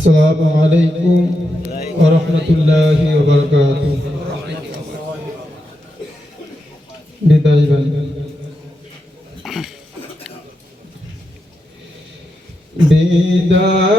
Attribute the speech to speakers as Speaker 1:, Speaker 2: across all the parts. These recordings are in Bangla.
Speaker 1: السلام عليكم ورحمة الله وبركاته বিদায় ভাই বিদায়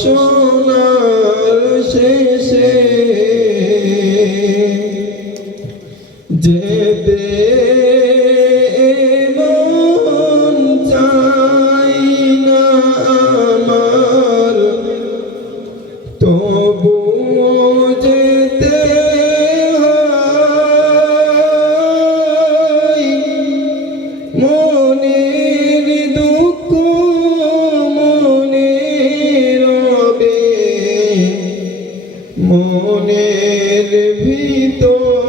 Speaker 1: সোনার শেষে যেতে মন চাই না আমার। তবু ভিতর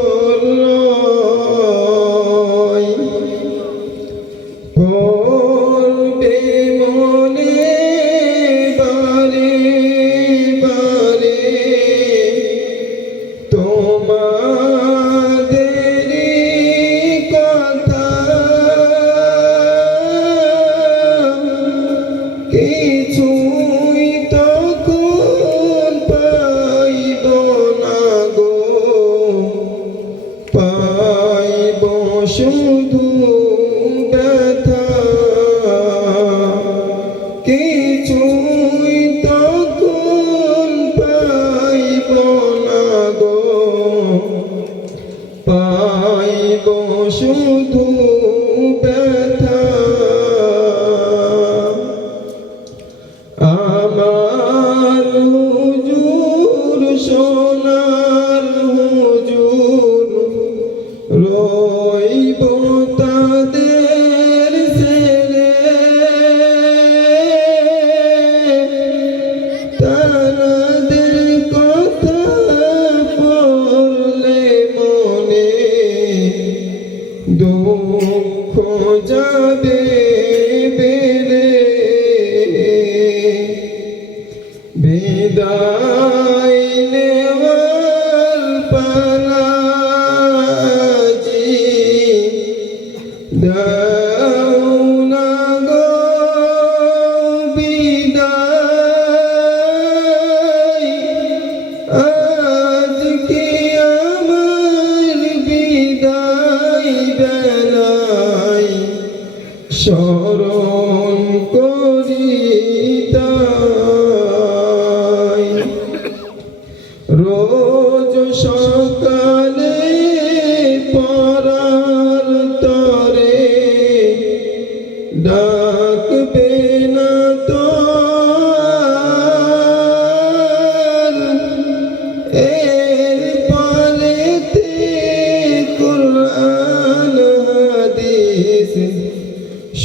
Speaker 1: junto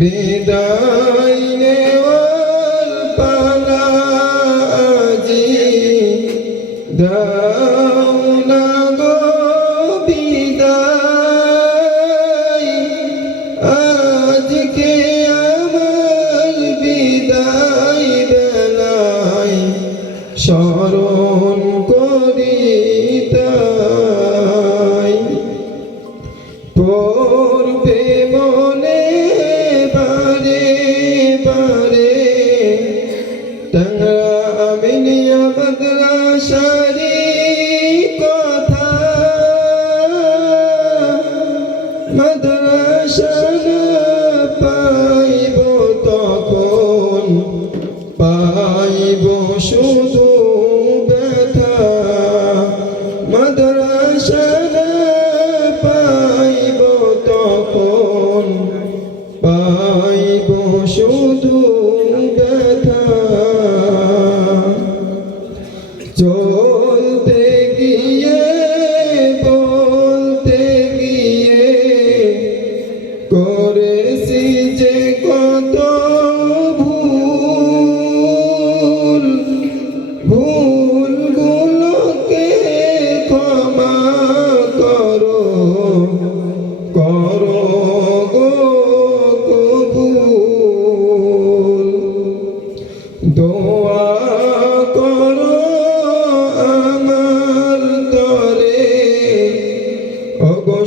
Speaker 1: বিদায় নেওয়ার পালা আজি দাও না গো বিদায়। আজকে আমার বিদায় বেলায়। সরো عيني يا بدر عشاق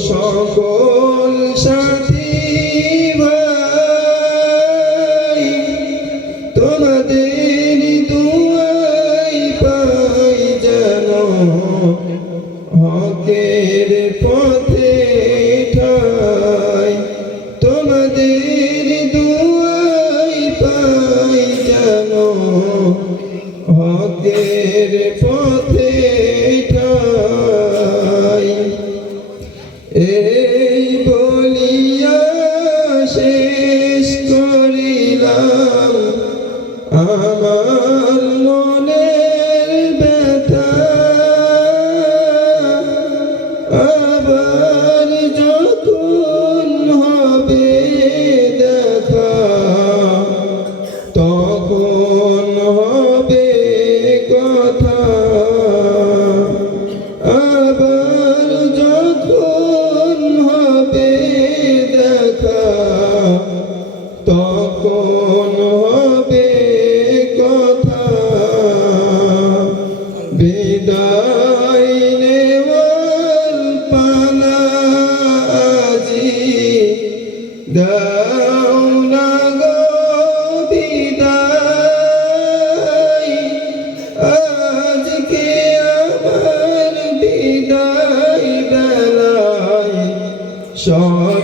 Speaker 1: সকল সাথী সর